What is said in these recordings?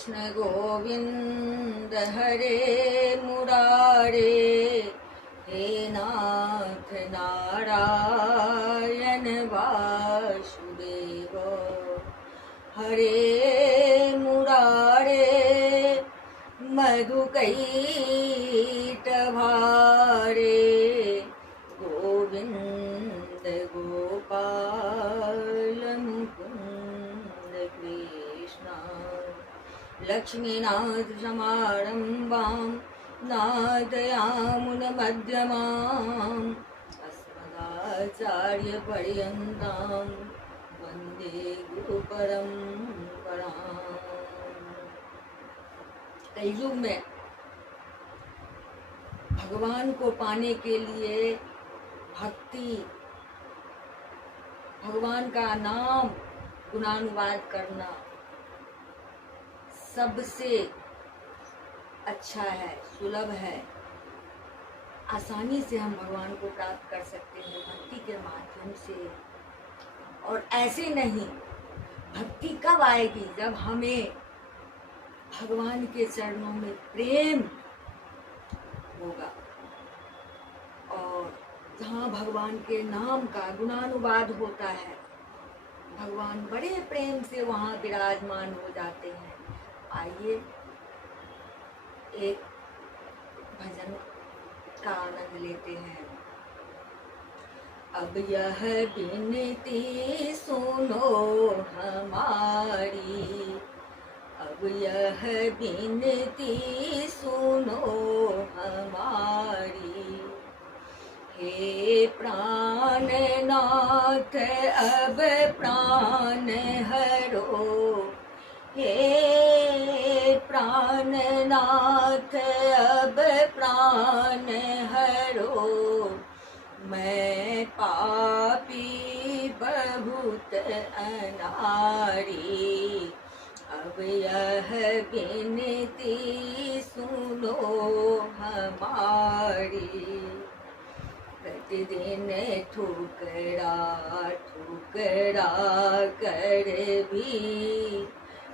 कृष्ण गोविंद हरे मुरारे, हे नाथ नारायण वासुदेव, हरे मुरारे मधुकैटभारे, गोविंद गोपाल मुकुंद कृष्ण। लक्ष्मीनाथ समारंभां नादयामुनमध्यमाम् अस्मदाचार्यपर्यन्तां वन्दे गुरुपरम्पराम्। कलयुग में भगवान को पाने के लिए भक्ति, भगवान का नाम गुणानुवाद करना सबसे अच्छा है, सुलभ है। आसानी से हम भगवान को प्राप्त कर सकते हैं भक्ति के माध्यम से। और ऐसे नहीं, भक्ति कब आएगी? जब हमें भगवान के चरणों में प्रेम होगा और जहाँ भगवान के नाम का गुणानुवाद होता है, भगवान बड़े प्रेम से वहाँ विराजमान हो जाते हैं। आइए एक भजन का आनंद लेते हैं। अब यह विनती सुनो हमारी, अब यह विनती सुनो हमारी, हे प्राणनाथ अब प्राण हरो, हे प्राणनाथ अब प्राण हरो, मैं पापी बहुत अनारी, अब यह विनती सुनो हमारी। प्रतिदिन ठुकरा ठुकरा कर भी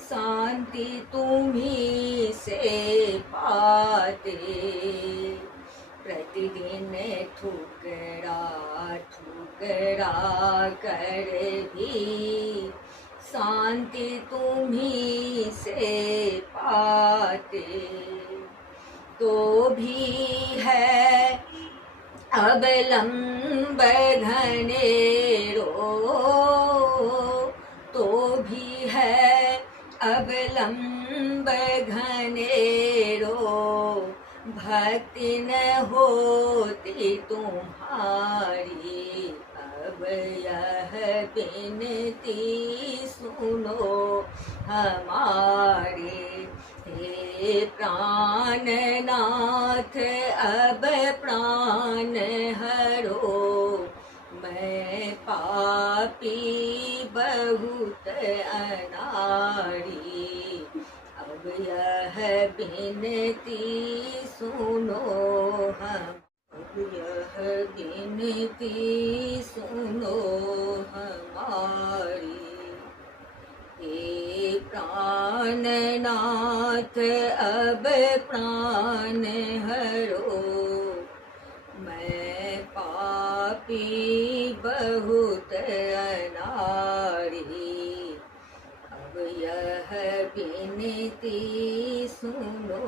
शांति तुम्हीं से पाते, प्रतिदिन ठुकरा ठुकरा कर भी शांति तुम्हीं से पाते, तो भी है अवलंब घनेरो, तो भी है अवलंब घनेरो, भक्ति न होती तुम्हारी, अब यह विनती सुनो हमारी, हे प्राणनाथ अब प्राण हरो, मैं पापी बहुत अनारी, अब यह विनती सुनो हम, अब यह विनती सुनो हमारी, हे प्राणनाथ अब प्राण हरो, मैं पापी बहुत अनारी, अब यह विनती सुनो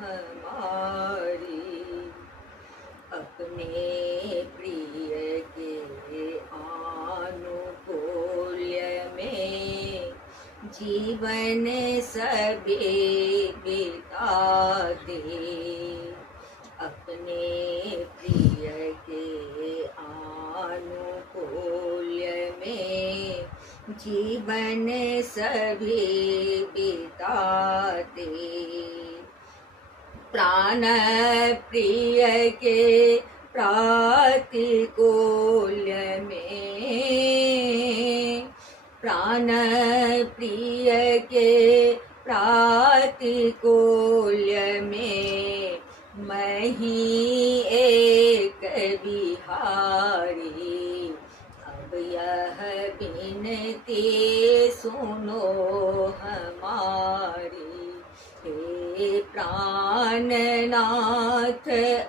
हमारी। अपने प्रिय के आनुकूल्य में जीवन सभी बिताते, अपने प्रिय के आनुकूल्य में जीवन सभी बिताते, प्राण प्रिय के प्रातिकूल्य में, प्राण प्रिय के प्रातिकूल्य में, मैं ही एक बिहारी, अब यह विनती सुनो हमारी, प्राणनाथ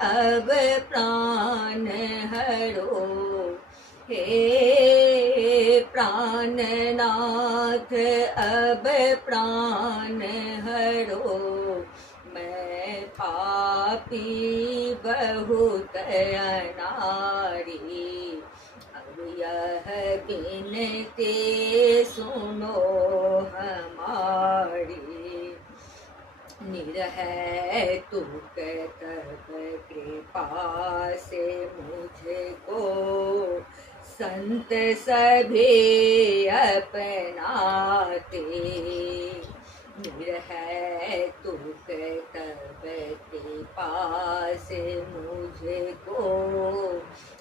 अब प्राण हरो, हे प्राणनाथ अब प्राण हरो। मैं पापी बहुत अनारी, अब यह बिनती सुनो हमारी। निरहेतुक तब कृपा से मुझको संत सभी अपनाते। निरहेतुक तब कृपा से मुझको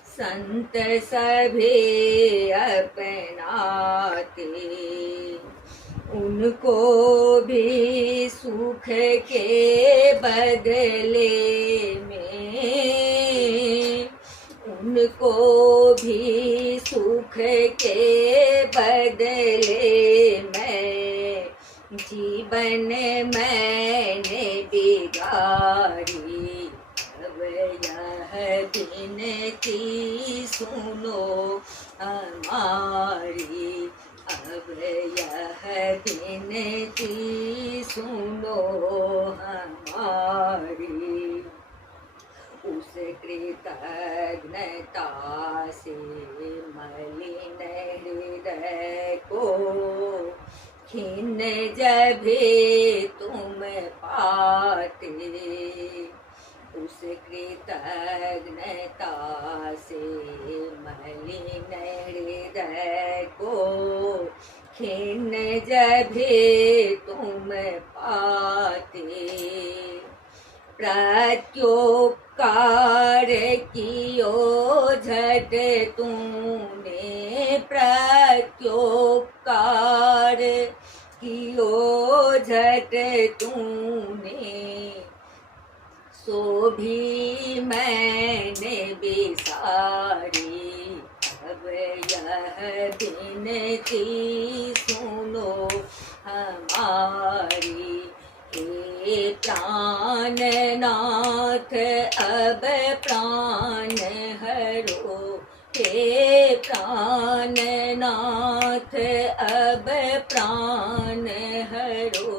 संत सभी अपनाते। उनको भी सुख के बदले में, उनको भी सुख के बदले में जीवन मैंने बिगाड़ी। अब यह बिनती सुनो हमारी, अब यह बिनती सुनो हमारी। उस कृतज्ञता से मलिन हृदय को खिन्न जब तुम पाते। उस कृतज्ञता से मलिन हृदय को खिन्न जब तुम पाते। प्रत्युपकार कियो झट तूने, प्रत्युपकार कियो झट तूने, सो भी मैंने बिसारी। अब यह बिनती सुनो हमारी, हे प्राणनाथ अब प्राण हरो, हे प्राणनाथ अब प्राण हरो।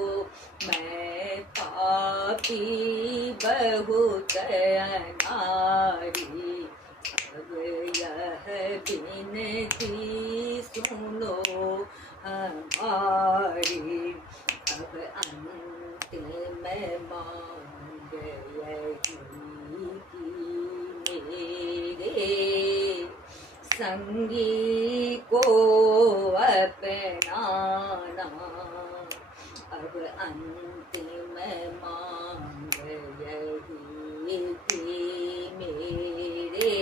मैं पापी बहुत अनारी, अब यह बिनती सुनो हमारी। अब अंतिम मांग यही कि मेरे संगी को अपनाना। अब अंतिम मांग यही कि मेरे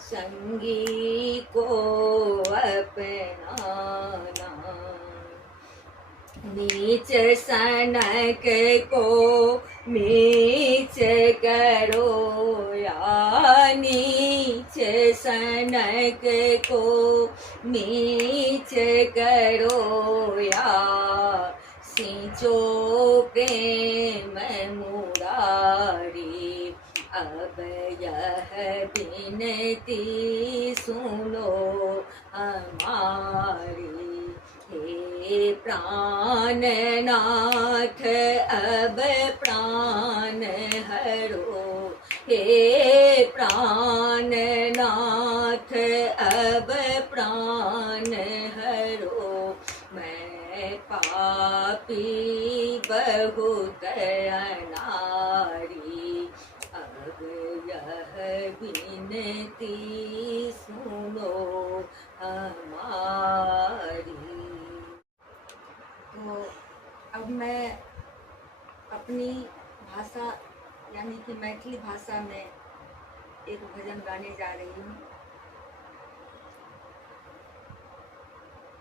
संगी को अपनाना। नीच सनक को नीच करो या नीच सनक को नीच करो या सिंचो प्रेम मुरारी। अब यह बिनती सुनो हमारी, हे प्राणनाथ अब प्राण हरो, हे प्राणनाथ अब प्राण हरो। मैं पापी बहुत अनारी, अब यह बिनती सुनो हमारी। तो अब मैं अपनी भाषा यानी कि मैथिली भाषा में एक भजन गाने जा रही हूँ।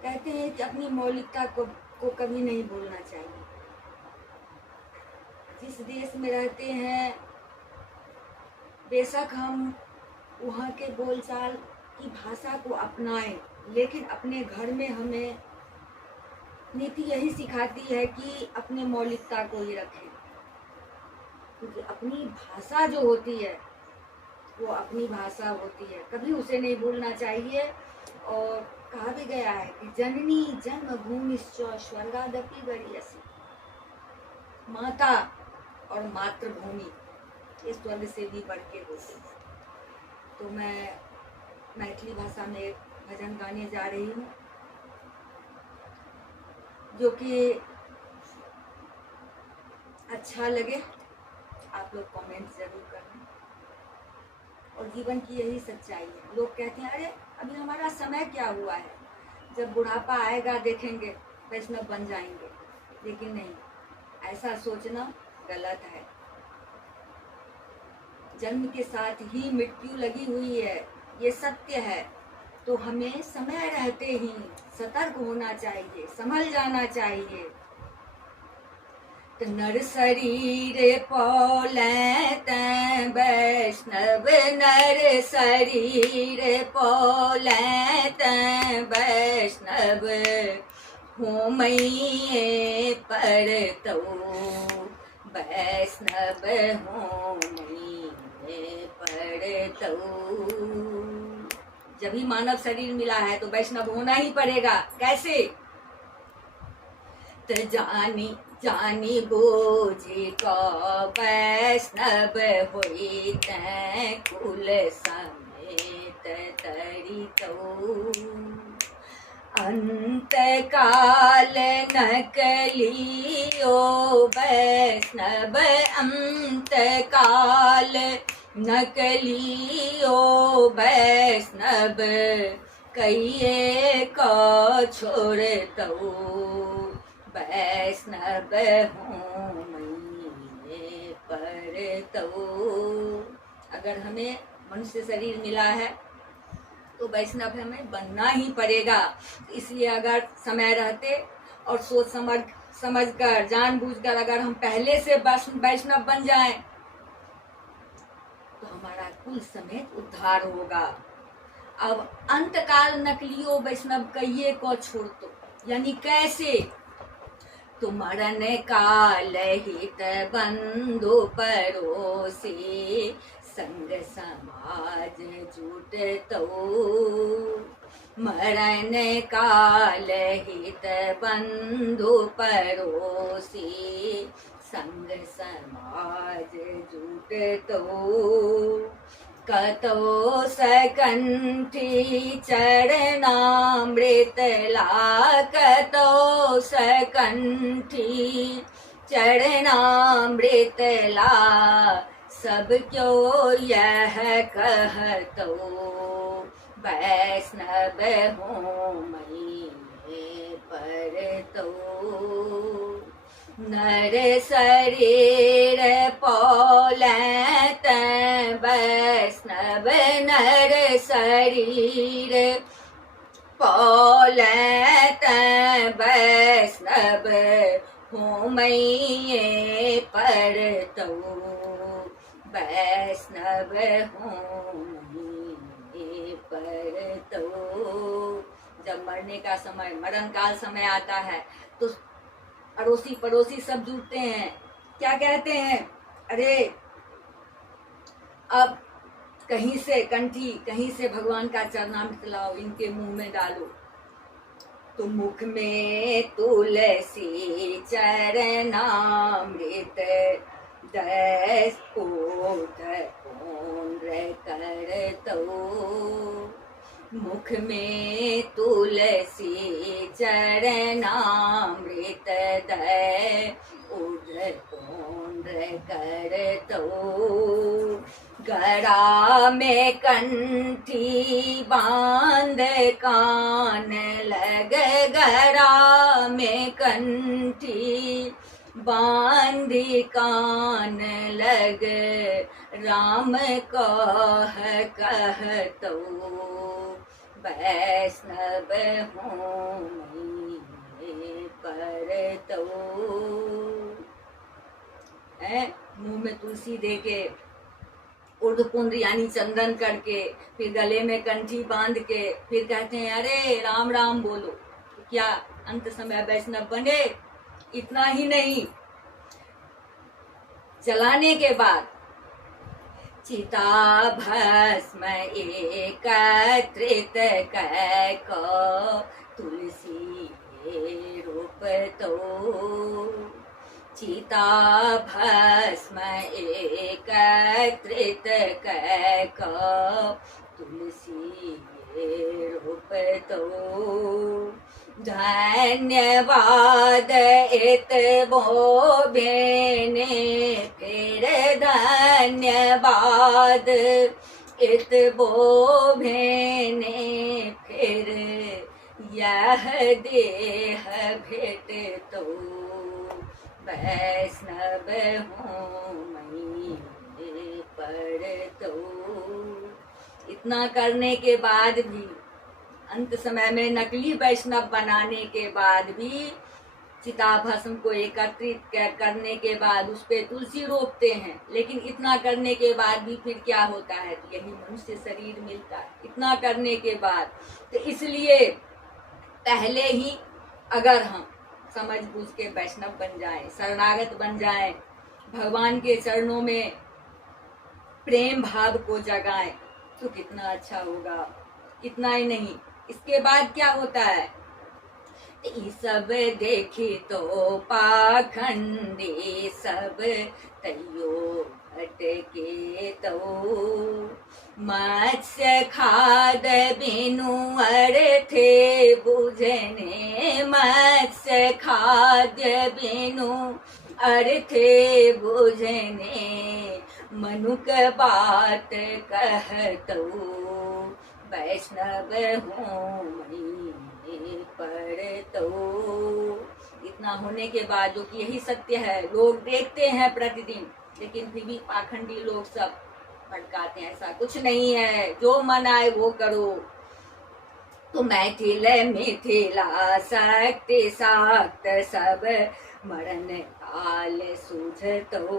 कहते हैं कि अपनी मौलिकता को कभी नहीं भूलना चाहिए। जिस देश में रहते हैं बेशक हम वहाँ के बोलचाल की भाषा को अपनाएं, लेकिन अपने घर में हमें नीति यही सिखाती है कि अपने मौलिकता को ही रखें। क्योंकि अपनी भाषा जो होती है वो अपनी भाषा होती है, कभी उसे नहीं भूलना चाहिए। और कहा भी गया है कि जननी जन्मभूमि स्वर्गादपि गरीयसी, माता और मातृभूमि ये स्वर्ग से भी बढ़ के होती है। तो मैं मैथिली भाषा में एक भजन गाने जा रही हूँ, जो कि अच्छा लगे आप लोग कमेंट जरूर करना। और जीवन की यही सच्चाई है। लोग कहते हैं अरे अभी हमारा समय क्या हुआ है, जब बुढ़ापा आएगा देखेंगे वैष्णव बन जाएंगे। लेकिन नहीं, ऐसा सोचना गलत है। जन्म के साथ ही मृत्यु लगी हुई है, ये सत्य है। तो हमें समय रहते ही सतर्क होना चाहिए, संभल जाना चाहिए। तो नर शरीर पौलैत वैष्णव, नर शरीर पौलैत वैष्णव, होमैये परतौ वैष्णव, होमैये परतौ। जब ही मानव शरीर मिला है तो वैष्णव होना ही पड़ेगा। कैसे? तो जानी जानी बूझी को वैष्णव होई तै कुल समेत तरितौ। अंत काल न कलियो वैष्णव, अंत काल न कलियो वैष्णव, कहिए को छोड़तौ वैष्णव, होमैये परतौ। अगर हमें मनुष्य शरीर मिला है तो वैष्णव हमें बनना ही पड़ेगा। इसलिए अगर समय रहते और सोच समझ कर जानबूझकर अगर हम पहले से वैष्णव बन जाएं तो हमारा कुल समेत उद्धार होगा। अब अंतकाल नकलियो वैष्णव कहिए को छोड़ दो, यानी कैसे? तो मरण काल हित बंधु परोसी, संग समाज जुटतौ। मरण काल हित बंधु परोसी, संग समाज जुटतौ। कतो सकंठी चरणामृत ला, कतो सकंठी चरणामृत ला, सब क्यों यह कहतो वैष्णव, होमैये परतौ। नर शरीर पौलैत वैष्णव, नर शरीर पौलैत वैष्णव, होमैये परतौ वैष्णव, होमैये परतौ। जब मरने का समय, मरण काल समय आता है तो अड़ोसी पड़ोसी सब जुटते हैं। क्या कहते हैं? अरे अब कहीं से कंठी, कहीं से भगवान का चरणामृत लाओ, इनके मुंह में डालो। तो मुख में तुलसी चरणामृत, दस ओठ पूर्ण करतौ। मुख में तुलसी चरणामृत, ऊर्ध्व पूर्ण करतौ। गरा में कंठी बांध कान लग, गरा में कंठी बांधी कान लग, राम कह कहतौ वैष्णव, होमैये परतौ। मुंह में तुलसी दे के, ऊर्ध्वपुंड यानी चंदन करके, फिर गले में कंठी बांध के, फिर कहते हैं अरे राम राम बोलो। तो क्या अंत समय वैष्णव बने? इतना ही नहीं, जलाने के बाद चिता भस्म एकत्रित कैको तुलसी रूप तो चिता भस्म एकत्रित कैको तुलसी रूप तो धन्यवाद इत बोबेने फिर धन्यवाद इत बोबेने फिर यह देह भेट तो वैष्णव हूँ मैं पर तो। इतना करने के बाद भी, अंत समय में नकली वैष्णव बनाने के बाद भी, चिताभस्म को एकत्रित करने के बाद उस पे तुलसी रोपते हैं, लेकिन इतना करने के बाद भी फिर क्या होता है, तो यही मनुष्य शरीर मिलता है। इतना करने के बाद तो इसलिए पहले ही अगर हम समझ बूझ के वैष्णव बन जाएं, शरणागत बन जाएं, भगवान के चरणों में प्रेम भाव को जगाएं, तो कितना अच्छा होगा। इतना ही नहीं, इसके बाद क्या होता है, ये सब देखी तो पाखंडी सब तैयो हटके तो मत्स्य खाद बिनु अर्थे बुझने मत्स्य खाद्य बिनु अर्थे बुझने मनुक बात कहतो वैष्णव हूँ मैं पर तो। इतना होने के बाद, जो कि यही सत्य है, लोग देखते हैं प्रतिदिन, लेकिन फिर भी पाखंडी लोग सब भटकाते हैं। ऐसा कुछ नहीं है, जो मन आए वो करो। तो मैथिल मिथिला शक्ति साक्त सब मरण काल सूझतो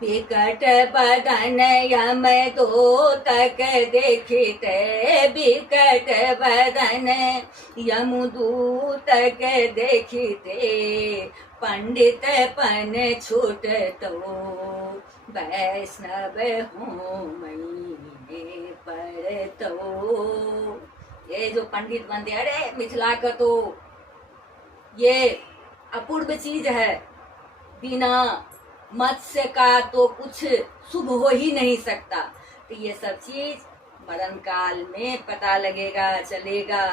बिकट बदन यम दो तक देखते बिकट बदन यम दूतक देखते पंडित पन छूटतो वैष्णव हूँ मैं पर तो। ये जो पंडित बनते, अरे मिथिला का तो ये अपूर्व चीज है, बिना मत्स्य का तो कुछ शुभ हो ही नहीं सकता। तो ये सब चीज मरण काल में पता लगेगा, चलेगा।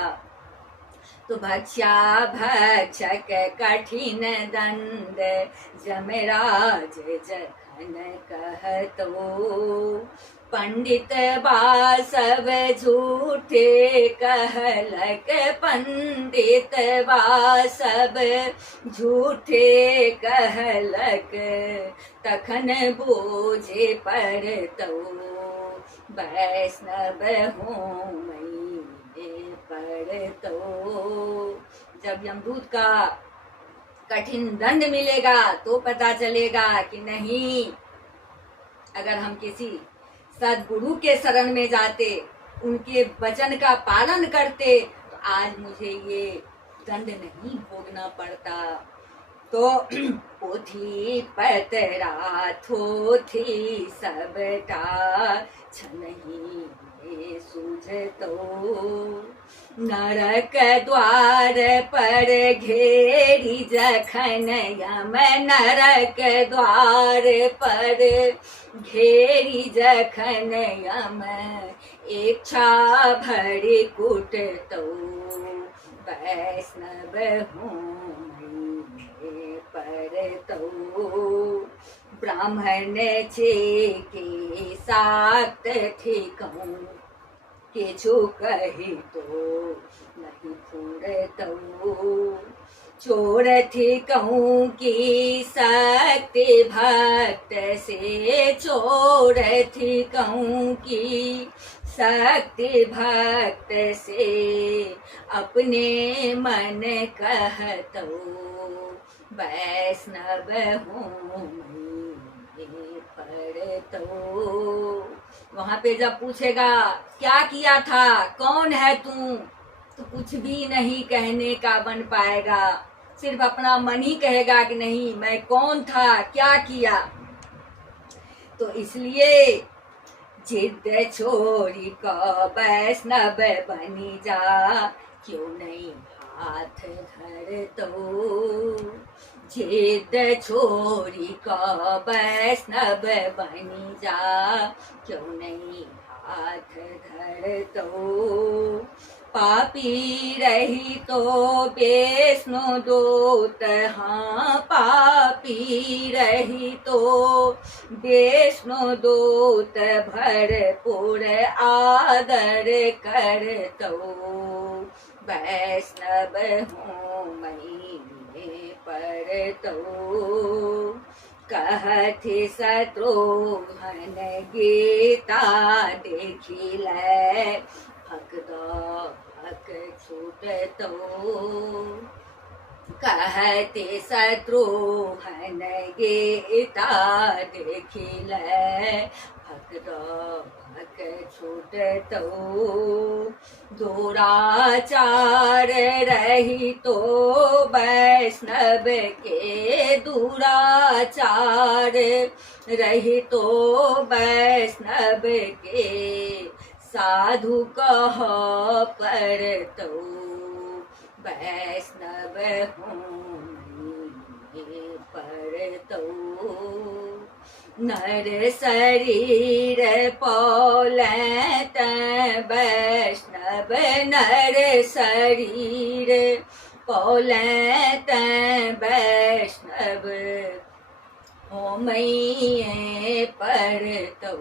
तो भक्षा भक्षक कठिन दंड जमराज जखन कहतो पंडित बासव झूठे कहलक पंडित बासव झूठे कहलक तखन बूझे पर तो वैष्णव हूँ मैं पर तो। जब यमदूत का कठिन दंड मिलेगा तो पता चलेगा कि नहीं, अगर हम किसी सदगुरु के शरण में जाते, उनके वचन का पालन करते, तो आज मुझे ये दंड नहीं भोगना पड़ता। तो पोथी पतरा थोथी सबटा छनही सूझतो नरक द्वार पर घेरी जखन यम नरक द्वार पर घेरी जखन यम इच्छा भरी कुटतो वैष्णव हूँ मैं पर तो। ब्राह्मण छे के साथ ठिकऊं किछु कही तो नहीं फुरतऊ चोर थी कहूँ की शक्ति भक्त से चोर थी कहूँ की शक्ति भक्त से अपने मन कहतो वैष्णव हूँ मैं पर तो। वहां पे जब पूछेगा क्या किया था, कौन है तू, तो कुछ भी नहीं कहने का बन पाएगा, सिर्फ अपना मन ही कहेगा कि नहीं मैं कौन था, क्या किया। तो इसलिए जिद छोरी को वैष्णव बनी जा, क्यों नहीं हाथ धर तो। जिद छोरी को वैष्णव बनी जा, क्यों नहीं हाथ धर तो। पापी रही तो वैष्णो दूत, हाँ पापी रही तो वैष्णो दूत भरपूर आदर कर तो। वैष्णव हूँ महीने पर तो, कहथि शत्रुघ्न गीता देखी ले, भक्त छूट तो। कहते शत्रुघ्न गीता देखी ले, भक्त छूट तो। दुराचार रही तो वैष्णव के, दुराचार रही तो वैष्णव के, साधु कह पर तो। वैष्णव हूँ पर तो। नर शरीर पौलैत वैष्णव, नर शरीर पौलैत वैष्णव, होमैये पर तो।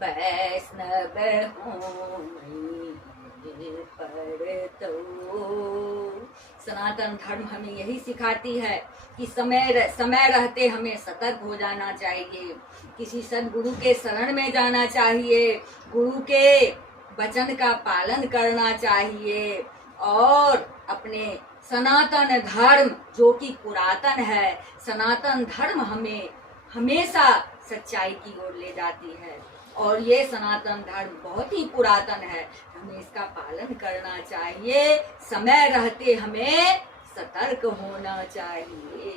वैष्णव होमैये पर तो। सनातन धर्म हमें यही सिखाती है कि समय रहते हमें सतर्क हो जाना चाहिए, किसी सद्गुरु के शरण में जाना चाहिए, गुरु के वचन का पालन करना चाहिए और अपने सनातन धर्म जो कि पुरातन है, सनातन धर्म हमें हमेशा सच्चाई की ओर ले जाती है और ये सनातन धर्म बहुत ही पुरातन है, हमें इसका पालन करना चाहिए। समय रहते हमें सतर्क होना चाहिए।